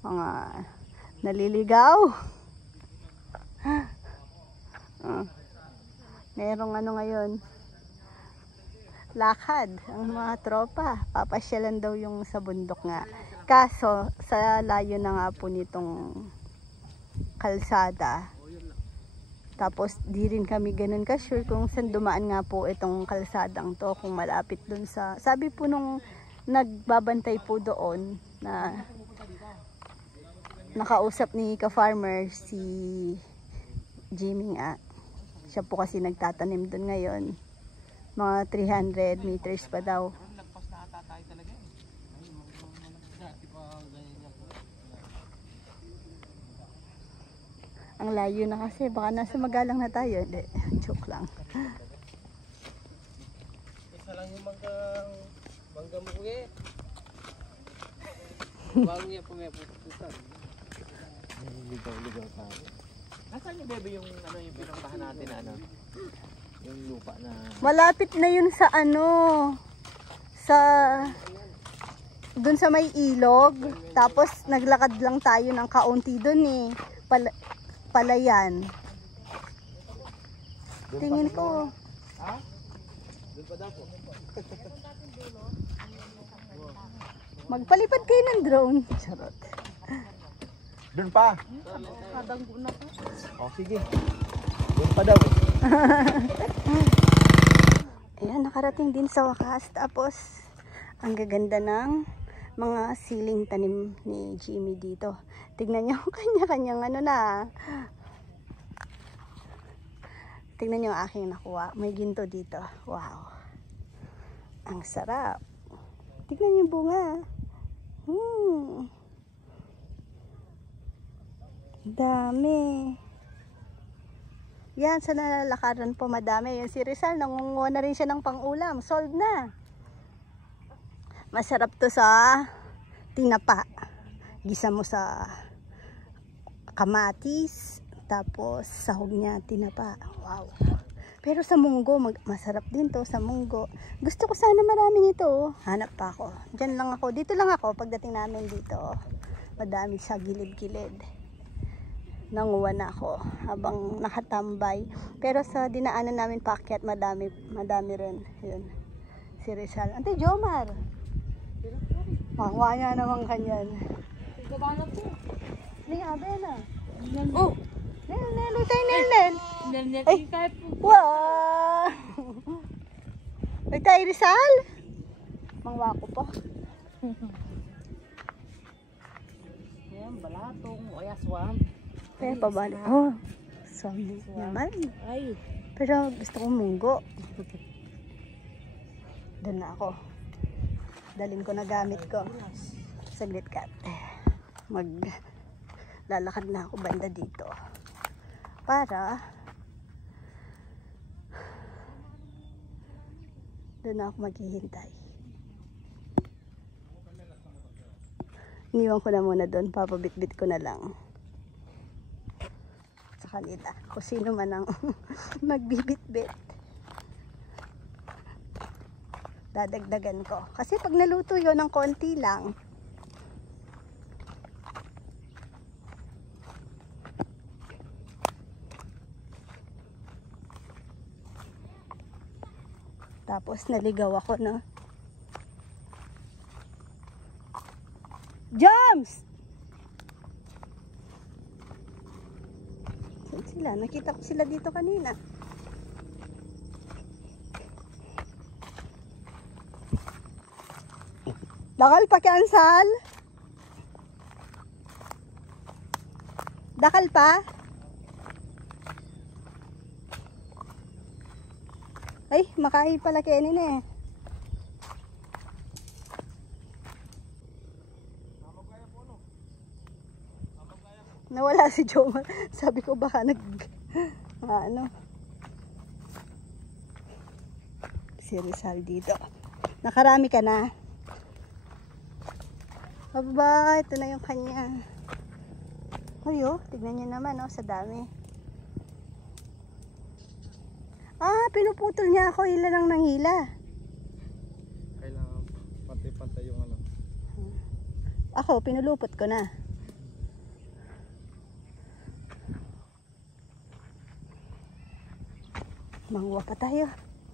mga naliligaw. Merong ano ngayon, lakad ang mga tropa. Papasyalan daw yung sa bundok nga. Kaso, sa layo na nga po nitong kalsada. Tapos, di rin kami ganun ka-sure kung saan dumaan nga po itong kalsadang to. Kung malapit dun sa... Sabi po nung nagbabantay po doon na nakausap ni ka-farmer si Jimmy nga. Siya po kasi nagtatanim dun ngayon. Mga 300 meters pa daw. Ang layo na kasi, baka nasa Magalang na tayo. Hindi, joke lang. Isa lang yung mangga mo kuya. Bago niya po may pututan. Ligaw tayo. Nasaan yung bebe yung ano yung pinuntahan natin na ano? Yung lupa na... Malapit na yun sa ano, sa... Dun sa may ilog. Tapos naglakad lang tayo ng kaunti dun eh. Palayan. Tingin ko. Ha? Doon pa daw po. Magpalipad kayo ng drone. Charot. Doon pa? Kadanggo na po. O sige. Doon pa daw. Ayan, nakarating din sa wakas. Tapos, ang gaganda ng mga siling tanim ni Jimmy dito. Tignan nyo kanya-kanyang ano na. Tignan nyo ang aking nakuha. May ginto dito. Wow. Ang sarap. Tignan nyo yung bunga. Dami. Yan, sa nalalakaran po madami. Yung si Rizal, nangunguha na rin siya ng pang-ulam. Sold na. Masarap to sa tinapa. Gisa mo sa kamatis, tapos sahog niya tinapa. Wow. Pero sa munggo, masarap din to sa munggo. Gusto ko sana marami nito. Hanap pa ako. Diyan lang ako. Dito lang ako pagdating namin dito. Madami sa gilid-gilid. Nanguha na ako habang nakatambay. Pero sa dinaanan namin paakyat, madami rin. Yun. Si Rizal. Ante Jomar. Makuha niya naman kanyan. Gabana po. Ni Abena. Oh! Nel, tayo Nel. Ay! Kahit po. Wow! May tayo Rizal? Mangwa ko po. Ayan, balatong. O aswang. Pero pabalik. Oh, swami naman. Ay. Pero gusto kong munggo. Doon na ako. Dalhin ko na gamit ko. Saglit ka. Maglalakad na ako banda dito. Para doon na ako maghihintay. Iniwan ko na muna doon. Papabitbit ko na lang sa kanila. Kung sino man ang magbibitbit. Dadagdagan ko. Kasi pag naluto yun ng konti lang, tapos naligaw ako, no? Jams! Saan sila? Nakita ko sila dito kanina. Dakal pa kansal? Dakal pa? Ay, makahi pala kainin eh. Nawala si Jomar. Sabi ko baka ano. Si Rizal dito. Nakarami ka na. Aba, ito na yung kanya. Ay, oh, tignan nyo naman, oh, sa dami. Ah, pinuputol niya ako. Hila lang ng hila. Kailangan pantay-pantay yung ano. Ako, pinulupot ko na. Mangwa pa tayo.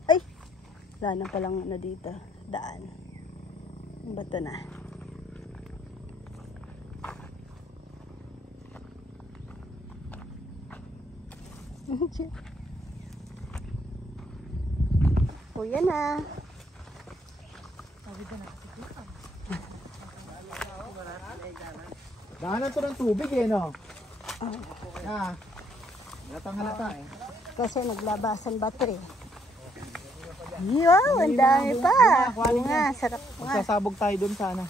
Ay! Wala na palang ano dito. Daan. Bato na. Kuya na. Daanan to ng tubig eh, no? Ah. Halatang halata eh. Kasi naglabasan battery. Wow, ang dami pa. Bunga, sarap nga. Magsasabog tayo dun sana.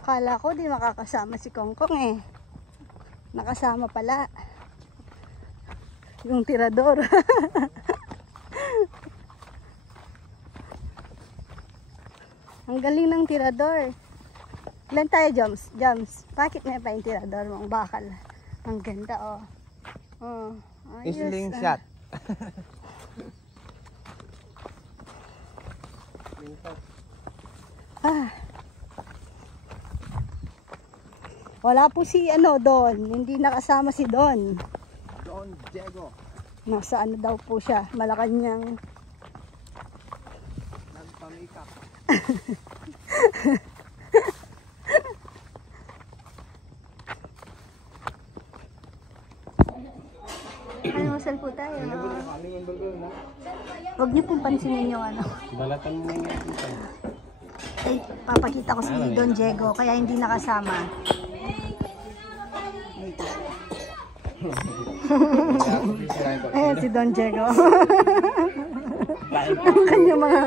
Akala ko di makakasama si Kongkong eh. Nakasama pala. Yung tirador. Ang galing ng tirador. Ilan tayo, Joms? Joms, bakit may pa yung tirador mong bakal? Ang ganda, oh. Oh, ayos, Isling ah. shot. Ah. Wala po si ano Don, hindi nakasama si Don. Don Diego. Nasa ano daw po siya, Malacanang. Nagpa-makeup. Ano, masal po tayo. Huwag niyo pong pansinin yung ano. Balatan mo yung Ay, papakita ko si Don Diego, kaya hindi nakasama. Ayan si Don Diego. Ang kanyang mga...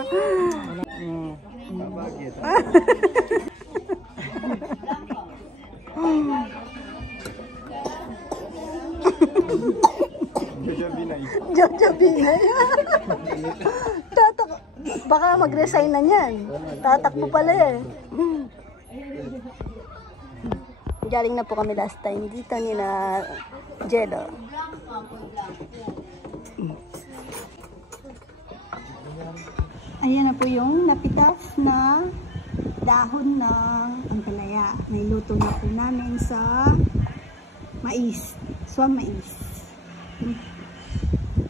Jojo Binay. Tatak... Baka mag-resign na niyan. Tatakbo pala eh. Galing na po kami last time dito ni na Jello. Ayan na po yung napitas na dahon ng ampalaya. May luto na po namin sa mais. Swam mais.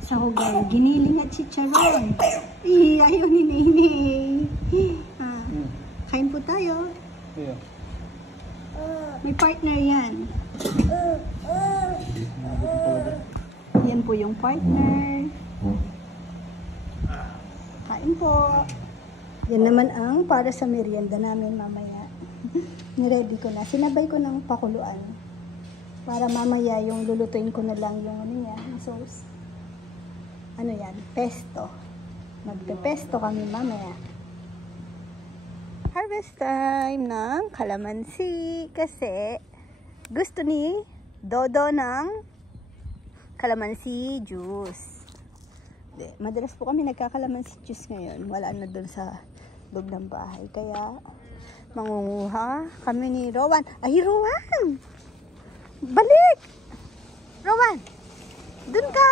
Sa hugay. Giniling at chicharon. Ayaw ni Nene. Ah, kain po tayo. May partner yan. Yan po yung partner. Kain po. Yan naman ang para sa merienda namin mamaya. Niready ko na. Sinabay ko ng pakuluan. Para mamaya yung lulutuin ko na lang yung ano niya, yung sauce. Ano yan? Pesto. Magpe-pesto kami mamaya. Harvest time ng kalamansi kasi gusto ni Dodo ng kalamansi juice. Madalas po kami nagkakalamansi juice ngayon. Wala na doon sa loob ng bahay. Kaya mangunguha kami ni Rowan. Ay, Rowan! Balik! Rowan! Doon ka!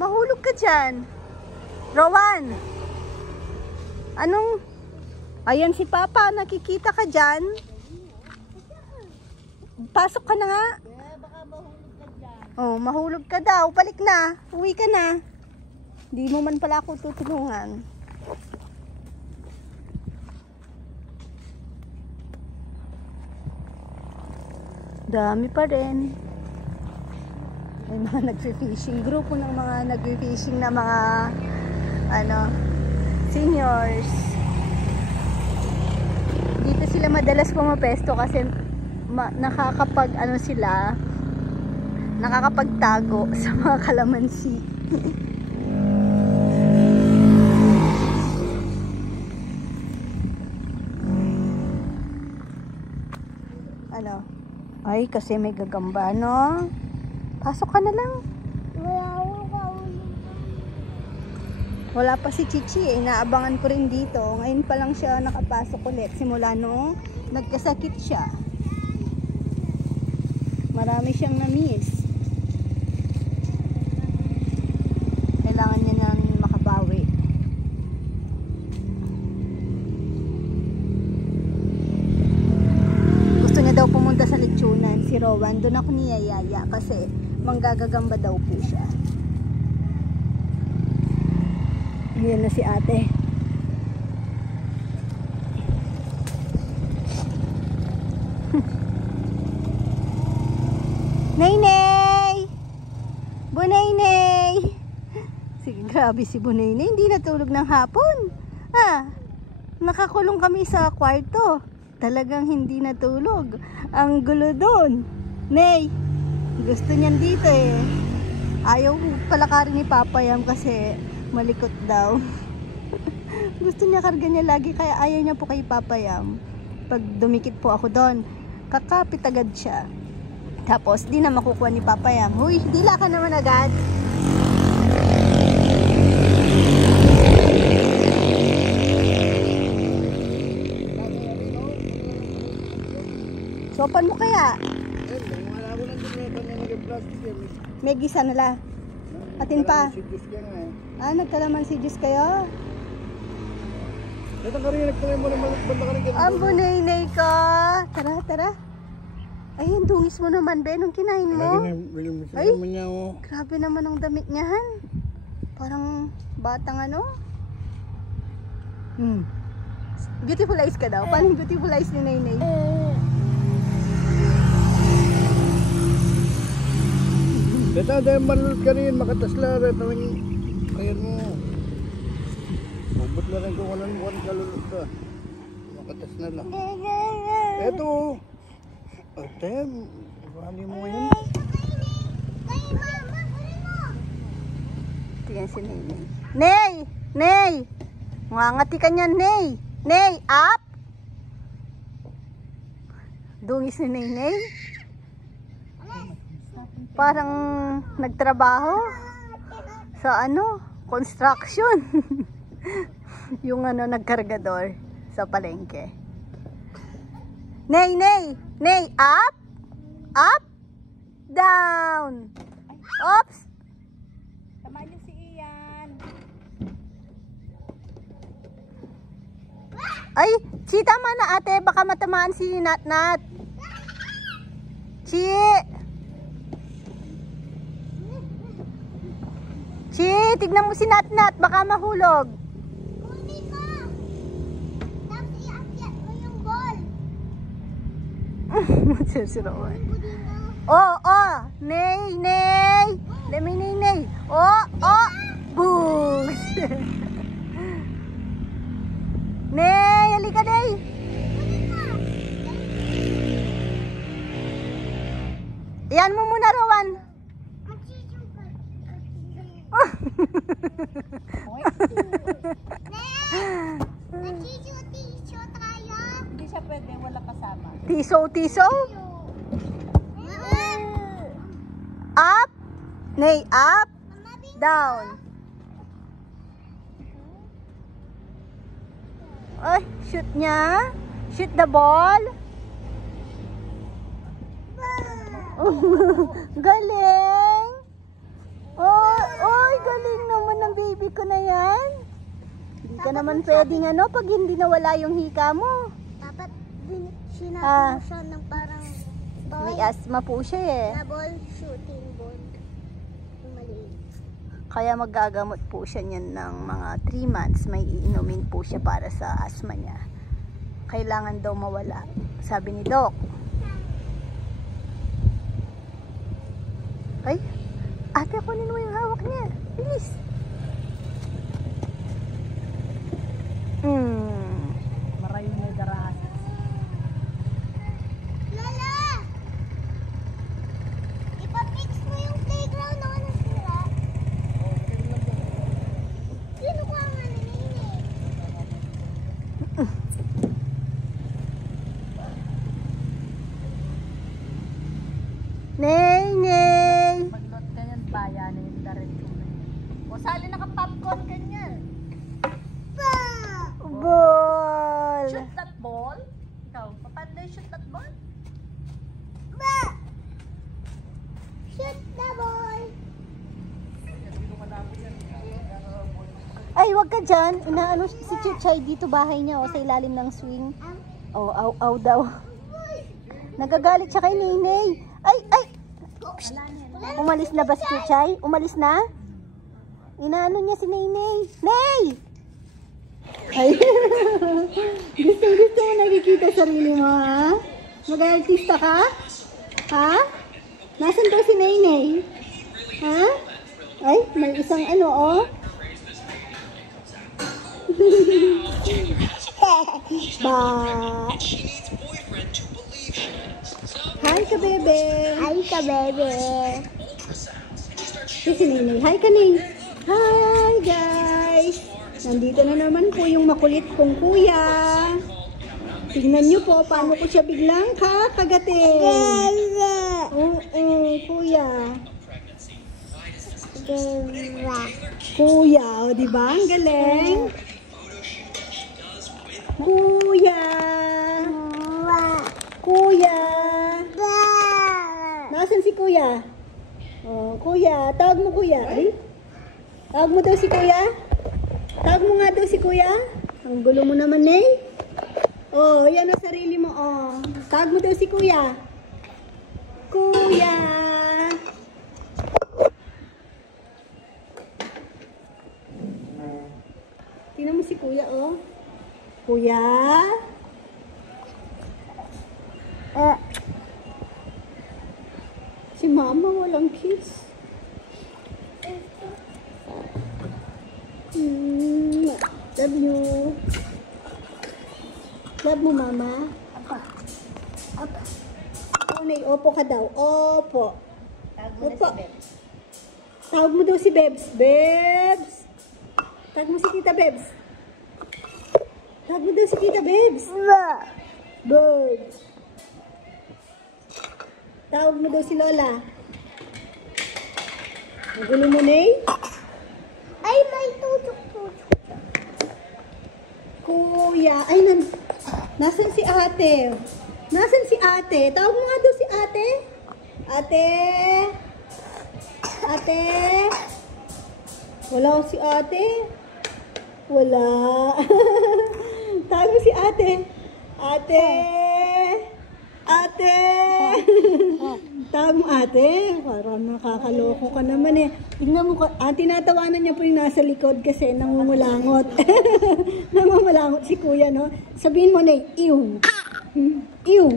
Mahulog ka dyan. Rowan! Anong... Ayan si Papa, nakikita ka dyan. Pasok ka na nga. Oh, mahulog ka daw. Balik na. Uwi ka na. Di mo man pala ako tutulungan. Dami pa rin. May mga nagfi-fishing. Grupo ng mga nagfi-fishing na mga seniors. Dito sila madalas pumapesto kasi nakakapagtago sa mga kalamansi. Ay, kasi may gagamba, no? Pasok ka na lang. Wala pa si Chichi eh. Inaabangan ko rin dito. Ngayon pa lang siya nakapasok ulit. Simula nung nagkasakit siya. Marami siyang na-miss. Kailangan niya nang makabawi. Rowan. Doon ako niyayaya kasi manggagagamba daw po siya. Ayan na si ate. Naynay! Bunaynay! Sige, grabe si Bunaynay. Hindi natulog ng hapon. Nakakulong kami sa kwarto. Talagang hindi natulog. Ang gulo doon. Nay, gusto niyan dito eh. Ayaw palakarin ni Papa Yam kasi malikot daw. Gusto niya karga niya lagi kaya ayaw niya po kay Papa Yam. Pag dumikit po ako doon, kakapit agad siya. Tapos di na makukuha ni Papa Yam. Huy, dila ka naman agad. Sopan mo kaya? May gisa nila. Atin pa. Nagkalaman si Diyos kayo? Ang bunaynay ka. Tara, tara. Ay, yung dungis mo naman, Ben. Nung kinain mo. Ay, grabe naman ang damit niyahan. Parang batang ano. Beautiful eyes ka daw. Paano yung beautiful eyes ni Naynay? Dito, dahil malulot ka rin, makatasla rin. Ayan mo. Mabot na rin kung walang mukhang kalulot ka. Makatas na lang. Eto. Ate, bali mo yan. Tingnan si Naynay. Nay! Nay! Ngangati ka niyan, Nay! Nay! Up! Dungis ni Naynay. Parang nagtrabaho sa construction. Yung nagkargador sa palengke. Nay, Nay! Nay! Up! Up! Down! Oops! Tama niyo si Ian. Ay! Chi, tama na ate. Baka matamaan si Nat-Nat. Chi! Chi! Tignan mo si Nat-Nat. Baka mahulog. Kunin mo! Tapos i-akyat mo yung ball. Sirsiroan. Oh! Nay! Nay! Lemay Nay! Oh! Boogs! Nay! Halika, Nay! Iyan mo muna, Rowan. Nagsiso tayo. Hindi siya pwede, wala kasama. Tiso. Up. Nay, up. Down. Ay, shoot niya. Shoot the ball. Galing. Oy, galing naman ng baby ko na yan. Hindi ka naman pwedeng pag hindi nawala yung hika mo. Dapat sinabi mo siya ng parang ball. May asthma po siya eh. Na ball, shooting ball. Yung maliit. Kaya magagamot po siya niyan ng mga 3 months. May iinumin po siya para sa asthma niya. Kailangan daw mawala. Sabi ni Doc. Ay, ate, kunin mo yung hawak niya. Please. Marayong may daraan. Lola! Ipapix mo yung playground na nasira. Sino ko ang nanininig? Nay! Maglot ka yan, bayan na yung diretso na yun. O sali naka-popcorn ka niyan. Ball! Shoot that ball. Ikaw, paano yung shoot that ball? Shoot the ball! Ay, wag ka dyan. Inaano si Chuchay dito bahay niya sa ilalim ng swing. Aw daw. Nagagalit siya kay Naynay. Ay, ay! Umalis na ba si Kuchay? Umalis na? Inaano niya si Naynay. Nay! Ay, gusto mo nakikita sarili mo, ha? Mag-artista ka? Ha? Nasaan daw si Naynay? Ha? Ay, may isang ano, oh. Ba. Hi ka, bebe. Hi ka, bebe. Si Naynay. Hi ka, Nay. Hi, guys. Nandito na naman po yung makulit kong kuya. Tingnan nyo po paano ko siya biglang kakagatin. Oo, kuya. Kuya, o diba? Ang galing. Kuya. Kuya. Nasaan si kuya? Oh, kuya. Tawag mo kuya. Ay? Tawag mo daw si kuya? Tawag mo nga daw si kuya? Ang gulo mo naman, eh. Oh, yan ang sarili mo, oh. Tawag mo daw si kuya. Kuya. Tingnan mo si kuya, oh. Kuya. Si mama walang kiss. Love you. Love mo, mama. Apa. Apa. Opo ka daw. Opo. Opo. Tawag mo daw si Bebs. Bebs. Tawag mo si Tita Bebs. Tawag mo daw si Tita Bebs. Bebs. Tawag mo daw si Lola. Nagulo mo, Nay? Ay, may tutok-tutok. Kuya. Ay, nasan si ate? Nasan si ate? Tawag mo nga daw si ate. Ate. Ate. Wala si ate. Wala. Tawag mo si ate. Ate. Ate. Tawag mo ate. Parang nakakaloko ka naman eh. Tignan mo, tinatawanan niya po yung nasa likod kasi nangungulangot. Nangungulangot si kuya, no? Sabihin mo na, ew. Ew.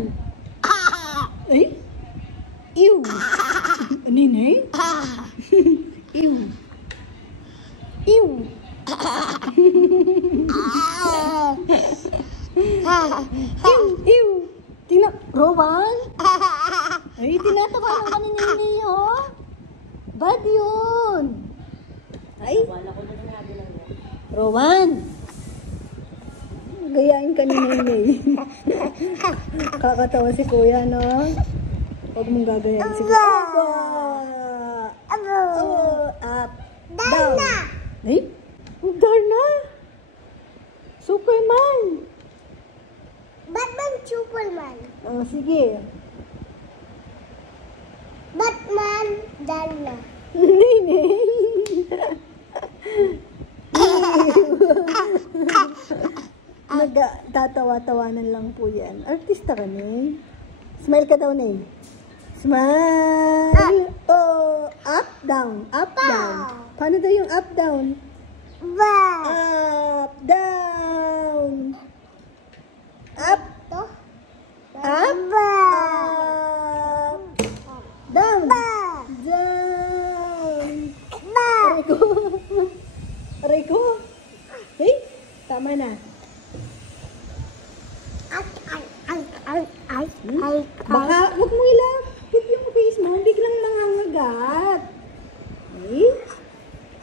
Ay? Ew. Ano yun, eh? Ew. Ew. Ew. Ew. Rowan? Ay, tinatawanan ka na niya, oh. Bad yun. Ay. Rowan. Gayain ka ni Nenay. Kakatawa si kuya, no? Huwag mong gagayain si kuya. Up. Down. Ay? Darna. Superman. Batman, Superman. Oh, sige. Batman, Darna. Nenay. Nagtatawa-tawanan lang po yan. Artista ka, Nay. Smile ka daw, Nay. Smile. Oh, up, down. Up, down. Paano daw yung up, down? Ba. Up, down. Up. To. Up. Ba. Up. Down. Ba. Down. Ba. Aray ko. Aray ko. Hey, tama na. Baka, huwag mo ilapit yung face mo, biglang mangangagat. Eh?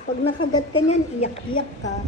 Pag nakagat ka niyan, iyak-iyak ka.